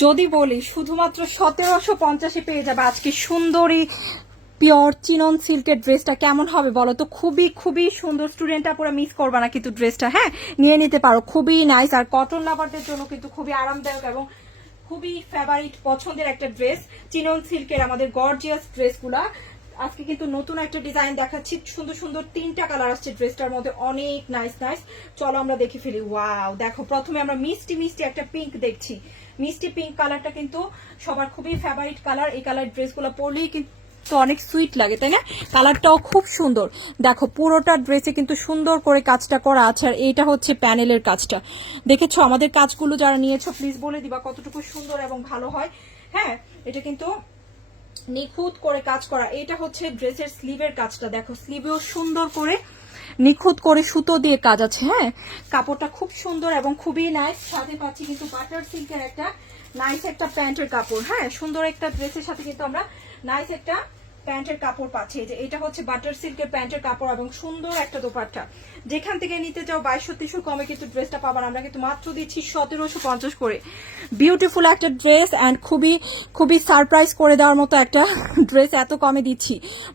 যদি বলি শুধুমাত্র 1750 পেয়ে যাবে আজকে সুন্দরী পিওর চিনন সিল্কের ড্রেসটা। কেমন হবে বলো তো? খুবই খুবই সুন্দর। স্টুডেন্টটা পুরো মিস করবে না কিন্তু ড্রেসটা, হ্যাঁ নিয়ে নিতে পারো, খুবই নাইস। আর কটন লাভারদের জন্য কিন্তু খুবই আরামদায়ক এবং খুবই ফেভারিট পছন্দের একটা ড্রেস চিনন সিল্কের আমাদের গর্জিয়াস ড্রেসগুলা। আজকে কিন্তু নতুন একটা ডিজাইন দেখাচ্ছি, সুন্দর সুন্দর 3টা কালার আসছে ড্রেসটার মধ্যে, অনেক নাইস নাইস। চলো আমরা দেখে ফেলি। ওয়াও, দেখো প্রথমে আমরা মিষ্টি মিষ্টি একটা পিঙ্ক দেখছি। মিষ্টি পিঙ্ক কালারটা কিন্তু সবার খুবই ফেভারিট কালার। এই কালার ড্রেসগুলো পরলেই কিন্তু তো অনেক সুইট লাগে, তাই না? কালারটাও খুব সুন্দর। দেখো পুরোটা ড্রেসে কিন্তু সুন্দর করে কাজটা করা আছে। আর এইটা হচ্ছে প্যানেলের কাজটা। দেখেছো আমাদের কাজগুলো যারা নিয়েছো প্লিজ বলে দিবা কতটুকু সুন্দর এবং ভালো হয়। হ্যাঁ, এটা কিন্তু নিখুঁত করে কাজ করা। এটা হচ্ছে ড্রেসের স্লিভের কাজটা। দেখো স্লিভেও সুন্দর করে নিখুঁত করে সুতো দিয়ে কাজ আছে। হ্যাঁ, কাপড়টা খুব সুন্দর এবং খুবই নাইস। সাথে পাচ্ছি কিন্তু বাটার সিল্কের একটা নাইস একটা প্যান্টের কাপড়। হ্যাঁ, সুন্দর একটা ড্রেসের সাথে কিন্তু আমরা নাইস একটা প্যান্টের কাপড় পাচ্ছি। যে এটা হচ্ছে বাটার সিল্কের প্যান্টের কাপড় এবং সুন্দর একটা দোপাট্টা। যেখান থেকে নিতে চাও 2200 কমে কিন্তু ড্রেসটা পাবার। আমরা কিন্তু মাত্র দিচ্ছি 1750 করে। বিউটিফুল একটা ড্রেস অ্যান্ড খুবই খুবই সারপ্রাইজ করে দেওয়ার মতো একটা ড্রেস এত কমে দিচ্ছি।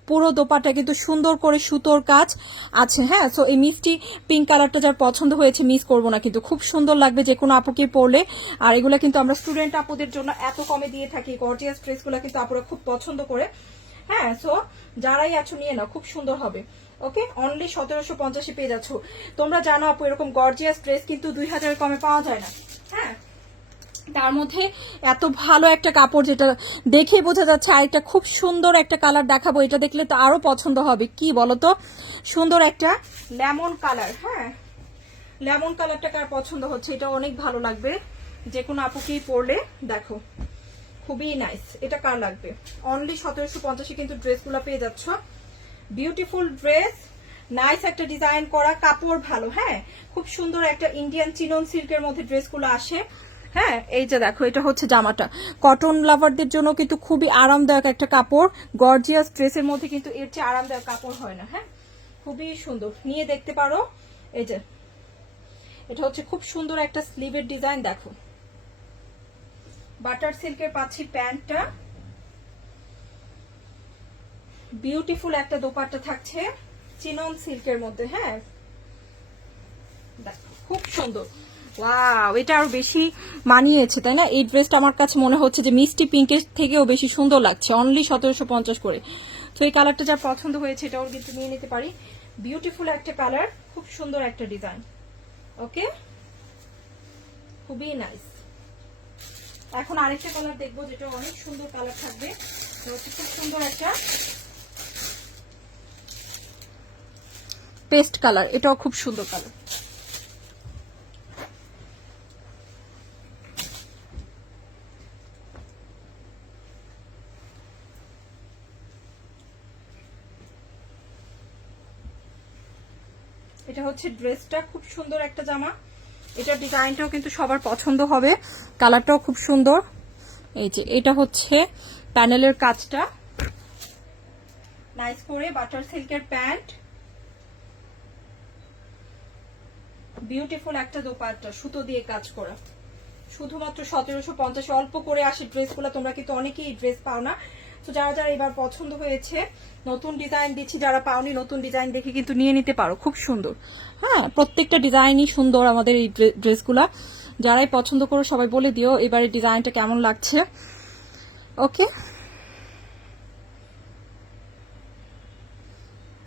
পুরো দোপাট্টা কিন্তু সুন্দর করে সুতোর কাজ আছে। হ্যাঁ, সো এই মিষ্টি পিঙ্ক কালারটা যার পছন্দ হয়েছে মিস করবো না, কিন্তু খুব সুন্দর লাগবে যে কোনো আপুকে পরলে। আর এগুলো কিন্তু আমরা স্টুডেন্ট আপুদের জন্য এত কমে দিয়ে থাকি। গর্জিয়াস ড্রেসগুলো কিন্তু আপুরা খুব পছন্দ করে। হ্যাঁ, সো যারাই আছো নিয়ে নাও, খুব সুন্দর হবে। ওকে, অনলি 1750 পেয়ে যাচ্ছ। তোমরা জানো আপু এরকম গর্জিয়াস ড্রেস কিন্তু 2000 কমে পাওয়া যায় না। হ্যাঁ, তার মধ্যে এত ভালো একটা কাপড় যেটা দেখে বোঝা যাচ্ছে। আর একটা খুব সুন্দর একটা কালার দেখাবো, এটা দেখলে তো আরো পছন্দ হবে। কি বলতো, সুন্দর একটা লেমন কালার। হ্যাঁ, লেমন কালারটা কার পছন্দ হচ্ছে, এটা অনেক ভালো লাগবে যে কোনো আপুকেই পরলে। দেখো খুবই নাইস। এটা কার লাগবে? অনলি 1750 কিন্তু ড্রেসগুলো পেয়ে যাচ্ছ। বিউটিফুল ড্রেস, নাইস একটা ডিজাইন করা, কাপড় ভালো। হ্যাঁ, খুব সুন্দর একটা ইন্ডিয়ান চিনন সিল্কের মধ্যে ড্রেসগুলো আসে। হ্যাঁ, এই যে দেখো এটা হচ্ছে জামাটা। কটন লাভারদের জন্য কিন্তু খুবই আরামদায়ক একটা কাপড়। গর্জিয়াস ড্রেসের মধ্যে কিন্তু এর চেয়ে আরামদায়ক কাপড় হয় না। হ্যাঁ, খুবই সুন্দর, নিয়ে দেখতে পারো। এই যে এটা হচ্ছে খুব সুন্দর একটা স্লিভের ডিজাইন। দেখো বাটার সিল্কের পাচ্ছি প্যান্টটা, বিউটিফুল একটা দোপাট্টা থাকছে চিনন সিল্কের মধ্যে। হ্যাঁ, খুব সুন্দর। ওয়াও, এটা আরো বেশি মানিয়েছে তাই না? এই ড্রেসটা আমার কাছে মনে হচ্ছে যে মিষ্টি পিঙ্কের থেকেও বেশি সুন্দর লাগছে। অনলি 1750 করে। তো এই কালারটা যার পছন্দ হয়েছে এটাও কিন্তু নিয়ে নিতে পারি। বিউটিফুল একটা কালার, খুব সুন্দর একটা ডিজাইন। ওকে, খুবই নাইস। এখন আরেকটা কালার দেখবো যেটা অনেক সুন্দর কালার থাকবে। খুব সুন্দর একটা পেস্ট কালার, এটাও খুব সুন্দর কালার। এটা হচ্ছে ড্রেসটা, খুব সুন্দর একটা জামা। এটার ডিজাইনটাও কিন্তু সবার পছন্দ হবে, কালারটাও খুব সুন্দর। এই যে এটা হচ্ছে প্যানেলের কাজটা, নাইস করে বাটার সিল্কের প্যান্ট, বিউটিফুল একটা দোপাট্টা সুতো দিয়ে কাজ করা। শুধুমাত্র 1750, অল্প করে আসে ড্রেসগুলো। তোমরা কিন্তু অনেকেই ড্রেস পাও না। তো যারা যারা এবার পছন্দ হয়েছে, নতুন ডিজাইন দিচ্ছি, যারা পাওনি নতুন ডিজাইন দেখে কিন্তু নিয়ে নিতে পারো। খুব সুন্দর। হ্যাঁ, প্রত্যেকটা ডিজাইনই সুন্দর আমাদের এই ড্রেসগুলা। যারাই পছন্দ করো সবাই বলে দিও এবারে ডিজাইনটা কেমন লাগছে। ওকে।